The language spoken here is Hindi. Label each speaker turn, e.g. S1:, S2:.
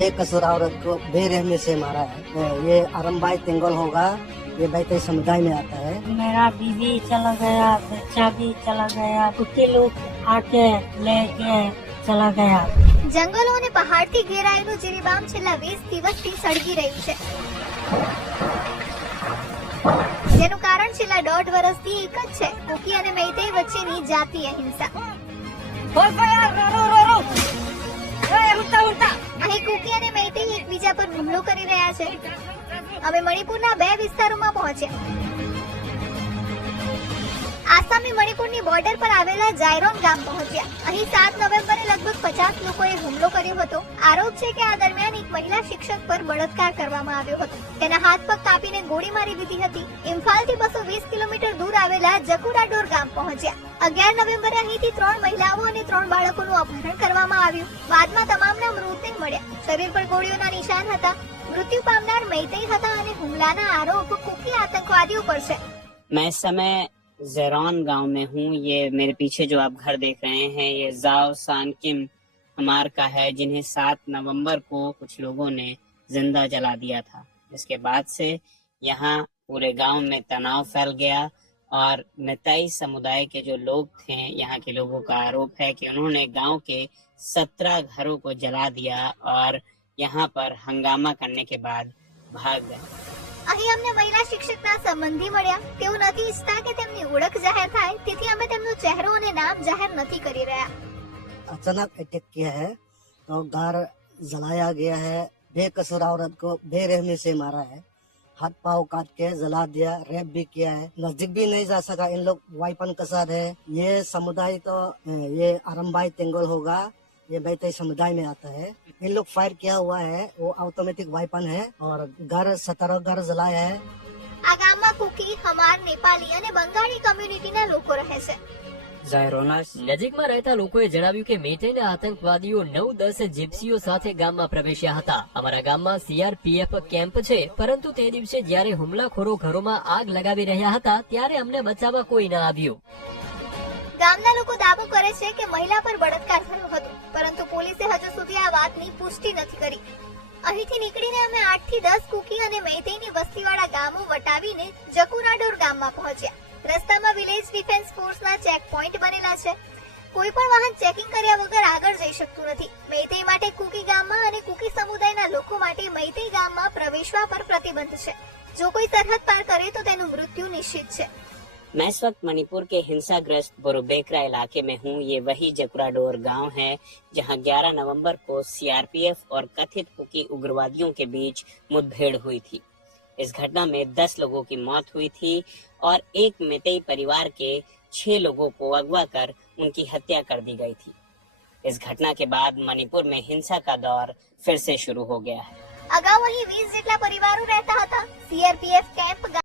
S1: एक कसुर औरत को बेरहमी से मारा है ये आरम्बाई तेंगल होगा ये बैतई समुदाय में आता है
S2: मेरा बीवी चला गया बच्चा भी चला गया कुत्ते लोग आके लेके चला गया
S3: જંગલો અને પહાડથી ઘેરાયેલું જીરીબામ છેલ્લા વીસ દિવસથી સળગી રહ્યું છે જેનું કારણ છેલ્લા દોઢ વર્ષથી એક જ છે કુકી અને મૈતેઈ વચ્ચેની જાતીય હિંસા અહીં કુકી અને આવેલા હુમલો કર્યો હતો. આરોપ છે કે આ દરમિયાન એક મહિલા શિક્ષક પર બળાત્કાર કરવામાં આવ્યો હતો. તેના હાથ પગ કાપીને ગોળી મારી દીધી ઇમ્ફાલથી બસો વીસ કિલોમીટર દૂર આવેલા જકુરાડોર ગામ પહોંચ્યા. અગિયાર નવેમ્બરે અહીંથી ત્રણ મહિલાઓ અને ત્રણ બાળકોનું અપહરણ કરવામાં આવ્યું બાદમાં તમામના મૃતદેહ મળ્યા શરીર પર ગોળીઓના નિશાન હતા મૃત્યુ પામનાર મૈતેઈ હતા અને હુમલાના આરોપ કુકી આતંકવાદીઓ પર છે
S4: मैं इस समय जैरॉन गांव में हूँ ये मेरे पीछे जो आप घर देख रहे हैं ये जाओ सानकिम हमार का है जिन्हें सात नवंबर को कुछ लोगों ने जिंदा जला दिया था इसके बाद से यहाँ पूरे गांव में तनाव फैल गया और मिताई समुदाय के जो लोग थे यहाँ के लोगों का आरोप है कि उन्होंने गांव के सत्रह घरों को जला दिया और यहाँ पर हंगामा करने के बाद भाग गए
S3: અહીં અમને મહિલા શિક્ષકના સંબંધી મળ્યા તેઓ નથી ઈચ્છતા કે તેમની ઓળખ જાહેર થાય તેથી અમે તેમનો ચહેરો અને નામ જાહેર નથી કરી રહ્યા
S1: अचानक अटैक किया है तो घर जलाया गया है बेकसूर औरत को बेरहमी से मारा है हाथ पाव काट के जला दिया रेप भी किया है नजदीक भी नहीं जा सका इन लोग वाइपन के साथ है ये समुदाय तो अ, ये आरम्बाई तेंगल होगा ये बैतई समुदाय में आता है इन लोग फायर किया हुआ है वो ऑटोमेटिक वाइपन है और घर सत्रह घर जलाया है
S3: આ ગામમાં કુકી હમાર નેપાલી અને બંગાળી કમ્યુનિટીના લોકો રહે છે
S5: નજીકમાં રહેતા લોકોએ જણાવ્યું કે મેટેના આતંકવાદીઓ નવ દસ જીપ્સીઓ સાથે ગામમાં પ્રવેશ્યા હતા. અમારા ગામમાં સીઆરપીએફ કેમ્પ છે પરંતુ તે દિવસે જ્યારે હુમલાખોરો ઘરોમાં આગ લગાવી રહ્યા હતા ત્યારે અમને બચાવવા કોઈ ના આવ્યું.
S3: ગામના લોકો દાવો કરે છે કે મહિલા પર બળાત્કાર થયો હતો પરંતુ પોલીસે હજુ સુધી આ વાતની પુષ્ટિ નથી કરી. અહીંથી નીકળીને અમે આઠથી દસ કુકી અને મૈતેની વસ્તીવાળા ગામો વટાવીને જકુરાડોર ગામમાં પહોંચ્યા. કોઈ પણ વાહન ચેકિંગ કર્યા વગર આગળ જઈ શકતું નથી મૈતેઈ માટે કુકી ગામમાં અને કુકી સમુદાયના લોકો માટે મૈતેઈ ગામમાં પ્રવેશવા પર પ્રતિબંધ છે જો કોઈ સરહદ પાર કરે તો તેનું મૃત્યુ નિશ્ચિત છે
S4: मैं इस वक्त मणिपुर के हिंसाग्रस्त बोरोबेकरा इलाके में हूँ ये वही जकुराडोर गांव है जहां 11 नवंबर को सीआरपीएफ और कथित कुकी उग्रवादियों के बीच मुठभेड़ हुई थी इस घटना में 10 लोगों की मौत हुई थी और एक मितई परिवार के छह लोगों को अगवा कर उनकी हत्या कर दी गई थी इस घटना के बाद मणिपुर में हिंसा का दौर फिर से शुरू हो गया है
S3: અગાઉ અહીં વીસ જેટલા પરિવારો રહેતા હતા સીઆરપીએફ કેમ્પ